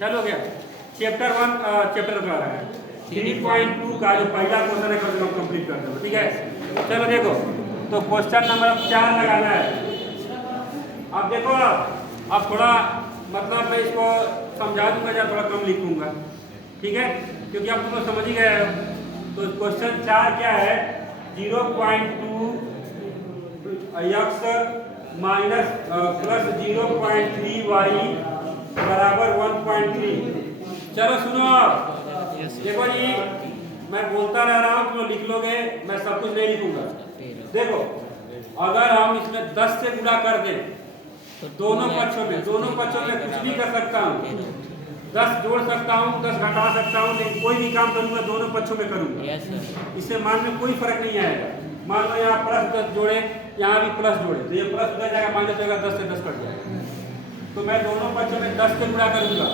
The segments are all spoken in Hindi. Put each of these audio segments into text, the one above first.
चलो गया चैप्टर 1 चैप्टर का रहा है 3.2 का जो पहला क्वेश्चन है कम कंप्लीट कर दो। ठीक है, चलो देखो तो क्वेश्चन नंबर 4 लगाना है। अब देखो अब थोड़ा मतलब मैं इसको समझा दूंगा या थोड़ा कम लिखूंगा, ठीक है, क्योंकि आप तुम लोग समझ ही गए हो। तो क्वेश्चन 4 क्या है, 0.2 x माइनस प्लस 0.3 y बराबर 1.3। चलो सुनो आप, देखो जी मैं बोलता रह रहा हूँ, तुम लिख लोगे, मैं सब कुछ नहीं लिखूंगा। देखो अगर हम इसमें 10 से गुणा कर दें तो दोनों पक्षों में कुछ भी कर सकता हूँ, 10 जोड़ सकता हूँ, 10 घटा सकता हूँ, लेकिन कोई भी काम करूंगा दोनों पक्षों में करूंगा। इससे मान में कोई फर्क नहीं आएगा। मान लो यहाँ प्लस 10 जोड़े, यहाँ भी प्लस जोड़े, तो ये प्लस उधर जाएगा, माइनस जाएगा, 10 से 10 कट जाएगा। तो मैं दोनों पक्षों में 10 से गुणा करूंगा,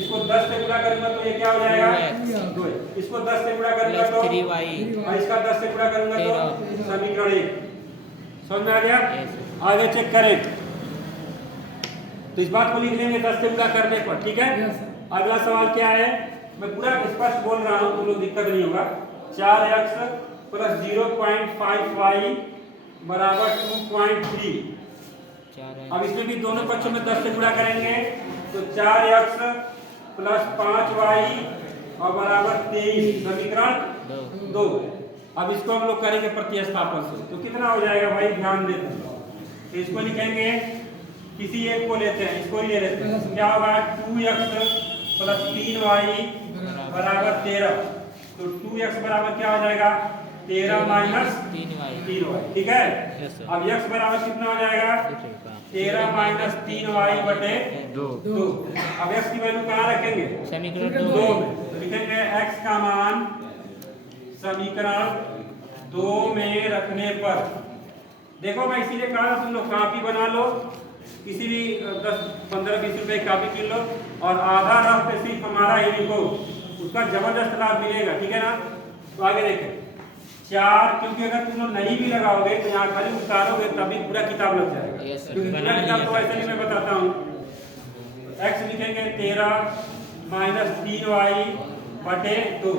इसको 10 से गुणा करूंगा तो ये क्या हो जाएगा 2, इसको 10 से गुणा करूंगा तो 3y, और इसका 10 से गुणा करूंगा तो समीकरण 1। समझ में आ गया? आगे चेक करें तो इस बात को लिख लेंगे 10 से गुणा करने पर। ठीक है, अगला सवाल क्या है, मैं पूरा स्पष्ट बोल रहा हूँ, तुम लोग दिक्कत नहीं होगा। 4x प्लस 0.5y बराबर 2.3। अब इसमें भी दोनों पक्षों में 10 से गुणा करेंगे तो 4x प्लस 5y और बराबर 23, समीकरण 2। अब इसको हम लोग करेंगे प्रतिस्थापन से, तो कितना हो जाएगा भाई, ध्यान देते हैं। तो इसको लिखेंगे, किसी एक को लेते हैं, इसको ही ले लेते हैं। क्या होगा, 2x प्लस 3y बराबर 13। तो 2x बराबर क्या हो जाएगा, 13 माइनस 3y। ठीक है, अब x बराबर कितना हो जाएगा, 13 माइनस 3y बटे 2। अब x की वैल्यू कहाँ रखेंगे, समीकरण 2 में। तो लिखेंगे x का मान समीकरण 2 में रखने पर, देखो मैं इसीलिए कहा था तुम लोग कॉपी बना लो, किसी भी 10, 15, 20 रुपए की कॉपी किन लो, और आधा रफ पे सिर्फ हमारा ही लिखो, उसका जबरदस्त लाभ मिलेगा। ठीक है ना, तो आगे देखें 4, क्योंकि अगर तुम लोग नहीं भी लगाओगे तो यहाँ खाली उतारोगे तभी पूरा किताब लग जाएगा, क्योंकि पूरा किताब तो वैसे नहीं मैं बताता हूँ। x लिखेंगे 13 माइनस 3y बटे 2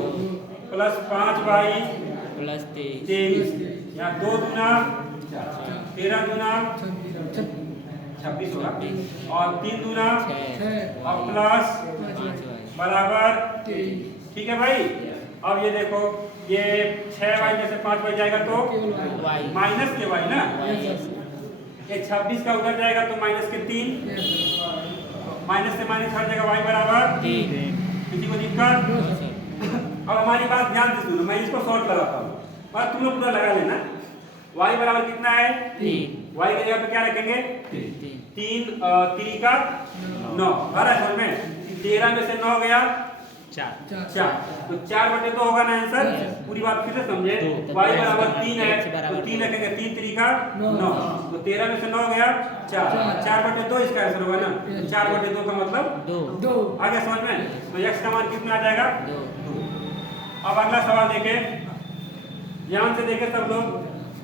प्लस 5y प्लस 23, यहाँ 2 दूना 13 दूना 26 होगा, और 3 दूना और प्लस बराबर। ठीक है भाई, अब ये देखो ये 6y में से 5y जाएगा तो माइनस के y ना, ये 26 का उधर जाएगा तो माइनस के 3, माइनस से माइनस हट जाएगा, y बराबर 3। किसी को दिक्कत? अब हमारी बात ध्यान से सुनो, मैं इसको सॉल्व कराता हूँ, बस तुम लोग पूरा लगा लेना। y बराबर कितना है 3, y के जगह पे क्या रखेंगे 3 का 9, आ रहा है समझ में। 13 में से 9 गया 4, तो 4 बटे 2 होगा ना आंसर। पूरी बात फिर से समझे, y बराबर 3 है तो 3 रखेंगे, 3 का 9, तो 13 में से 9 गया 4 बटे 2 इसका आंसर होगा ना। 4 बटे 2 का मतलब 2। आ गया समझ में? तो x का मान कितना आ जाएगा 2। अब अगला सवाल देखें, ध्यान से देखें सब लोग।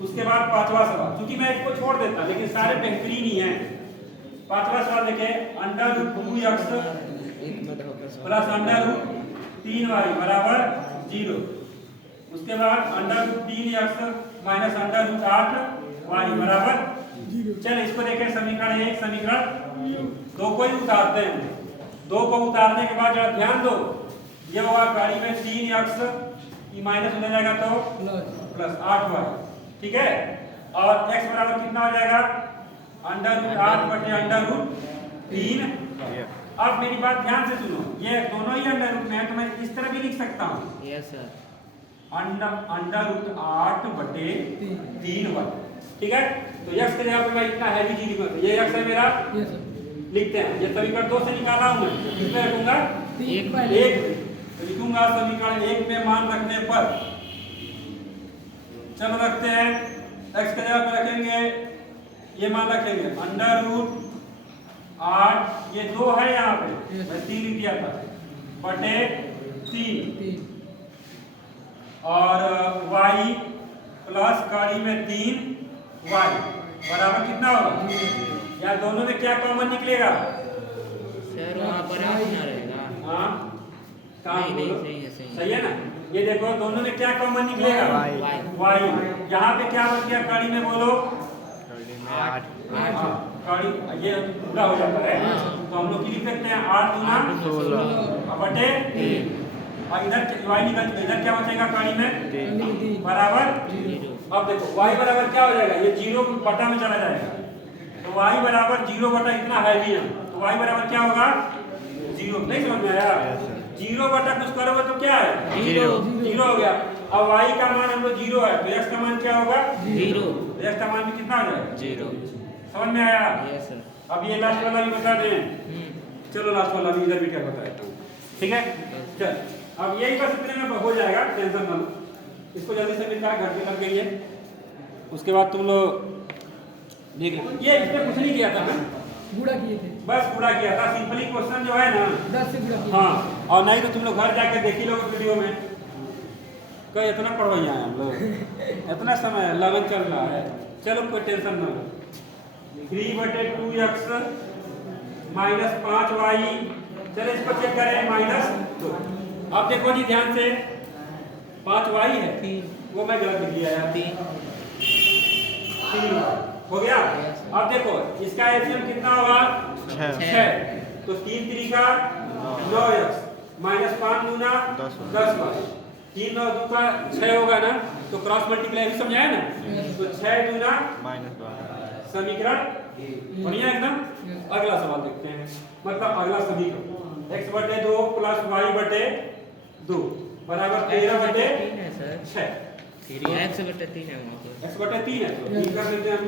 उसके बाद 5वां सवाल, क्योंकि मैं इसको छोड़ देता लेकिन सारे बेहतरीन ही हैं। 5वां सवाल देखें, √2x प्लस √3y बराबर 0। उसके बाद √3x माइनस √8y बराबर 0। चल इसको देखें, समीकरण 1 समीकरण 2 को ही उतारते हैं। 2 को उतारने के बाद जरा ध्यान दो, ये होगा गाड़ी में 3x माइनस हो जाएगा तो प्लस 8y। ठीक है, और x बराबर कितना हो जाएगा, √8 बटे √3। अब मेरी बात ध्यान से सुनो, ये दोनों ही अंडर रूट में है तो मैं इस तरह भी लिख सकता हूँ, यस सर, √8 बटे 3y। ठीक है, तो x के जगह पे मैं इतना हैवी चीज लिखूंगा, ये x है मेरा, लिखते हैं। ये समीकरण 2 से निकाला हूँ मैं, किसमें रखूंगा 1 तो लिखूंगा समीकरण 1 में मान रखने पर। चलो रखते हैं, x के जगह पे रखेंगे, ये मान रखेंगे √8, ये 2 है यहाँ पे, मैं 3 लिख दिया था, बटे 3, और y प्लस गाड़ी में 3y बराबर कितना होगा, या दोनों में क्या कॉमन निकलेगा सर, वहाँ पर 8 ना रहेगा। काम नहीं, बोलो। सही है, सही है। सही है ना। ये देखो दोनों में क्या कॉमन निकलेगा? y। यहाँ पे क्या बन गया कड़ी में बोलो? कड़ी ये पूरा हो जाता है तो हम लोग लिख सकते हैं 8 दूना 16 बटे 3 और इधर y निकल इधर क्या बचेगा कड़ी में बराबर। अब देखो y बराबर क्या हो जाएगा? ये 0 बटा में चला जाएगा तो y बराबर 0 बटा इतना है भी तो y बराबर क्या होगा? 0। नहीं समझ में आया? 0 बटा कुछ करोगे तो क्या है? 0 हो गया। अब y का मान हम लोग 0 है तो x का मान क्या होगा? 0। x का मान भी कितना हो जाएगा? 0। समझ में आया? Yes sir. अब ये लास्ट वाला भी बता दें। चलो लास्ट वाला भी इधर भी क्या बता देता हूँ। ठीक है चल अब यही बस इतने में हो जाएगा, टेंशन ना लो। इसको जल्दी से मिलता है, घर पे लग गई है। उसके बाद तुम लोग देख लो। ये इसमें कुछ नहीं किया था ना, गुड़ा किए थे, बस पूरा किया था। सिंपली क्वेश्चन जो है ना 10 से गुड़ा किए। हाँ, और नहीं तो तुम लोग घर जाके देख ही लोगे वीडियो में। कोई इतना पढ़ रही हैं हम लोग, इतना समय लगन चल रहा है। चलो कोई टेंशन ना लो। 3/2x minus 5y। चलो इसको चेक करें -2। अब देखो जी ध्यान से 5y है, वो मैं गलत लिख दिया यार। 3 हो गया। अब देखो इसका एलसीएम कितना होगा? 6। तो 3 3 का 9x माइनस 5 दूना 10y। 3 9 2 का 6 होगा ना, तो क्रॉस मल्टीप्लाई भी समझाया ना। तो 6 दूना समीकरण बढ़िया एकदम। अगला सवाल देखते हैं, मतलब अगला समीकरण x/2 प्लस y/2 बराबर 13/6। x/3 है वहाँ पे। x/3 है तो 3 कर लेते हैं हम,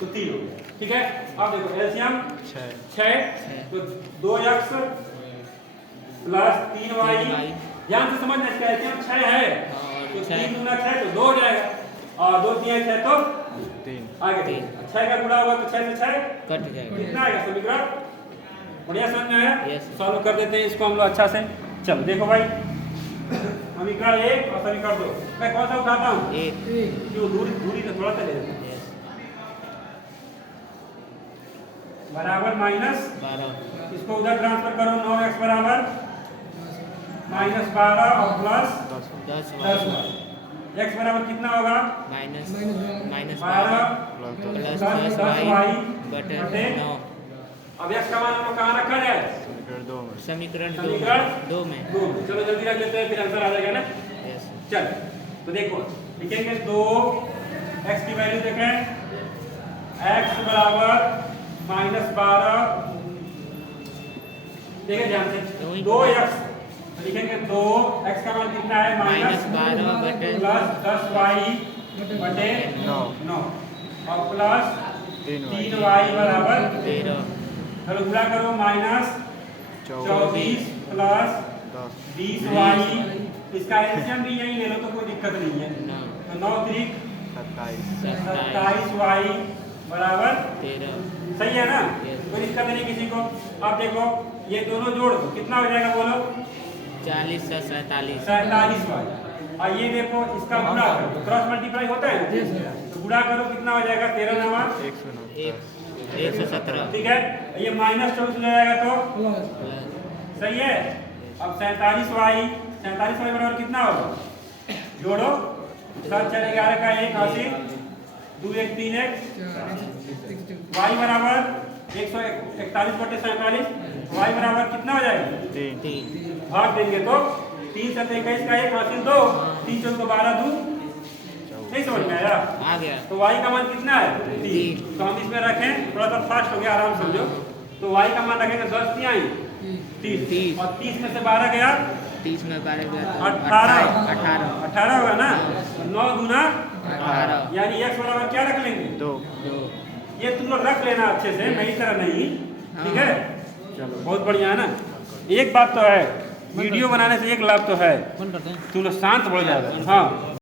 तो 3 हो गया। ठीक है अब देखो एलसीएम 6 तो 2x प्लस 3y। ध्यान से समझना, इसका एलसीएम 6 है तो 3 दूना 6 तो 2 हो जाएगा और 2 3 6 तो 3 आगे 6 का गुणा होगा तो 6 से 6 कट जाएगा। कितना आएगा समीकरण? बढ़िया समझ में आया? Yes. सॉल्व कर देते हैं इसको हम लोग अच्छा से। चलो देखो भाई समीकरण 1 और समीकरण 2 मैं कौन सा उठाता हूँ? क्यों दूरी तो थोड़ा सा ले लेते हैं। बराबर -12 इसको उधर ट्रांसफर करो। 9x बराबर -12 और प्लस 10y। x बराबर कितना होगा? -12 प्लस 10y बटे 9। अब x का मान हम लोग कहाँ रखा जाए? समीकरण 2 में। चलो जल्दी रख लेते हैं, फिर आंसर आ जाएगा ना। चल तो देखो लिखेंगे 2x की वैल्यू देखें। x बराबर -12 देखें ध्यान से 2x लिखेंगे। 2x का मान कितना है? -12 बटे प्लस 10y बटे 9 और प्लस 3y बराबर 13। चलो गुणा करो। -24 प्लस 20y। इसका एलसीएम भी यही ले लो तो कोई दिक्कत नहीं है। तो 9 3 27y बराबर 13। सही है ना? कोई दिक्कत नहीं किसी को। अब देखो ये दोनों जोड़ दो, कितना हो जाएगा बोलो? 40 से 47। 47y। और ये देखो इसका गुणा करो, क्रॉस मल्टीप्लाई होता है ना, तो गुणा करो कितना हो जाएगा? 13 9 117। ठीक है। ये -24 हो जाएगा तो सही है। अब 47y बराबर कितना होगा? जोड़ो 7 4 11 का 1 80 2 1 3 1 y बराबर 141 बटे 47। y बराबर कितना हो जाएगा? 3। भाग देंगे तो 3 7 21 का 1 हासिल 2 3 4 12 2। नहीं समझ में आया? आ गया। तो y का मान कितना है? 3। तो हम इसमें रखें, थोड़ा सा फास्ट हो गया, आराम समझो। तो y का मान रखेंगे 10 3 आई 30 और 30 में से 12 गया 30 में 12 गया 18 होगा ना। 9 गुना 18 यानी x बराबर क्या रख लेंगे? 2। ये तुम लोग रख लेना अच्छे से, मेरी तरह नहीं। ठीक है चलो बहुत बढ़िया है ना। एक बात तो है, वीडियो बनाने से एक लाभ तो है, तुम लोग शांत हो जाएगा। हाँ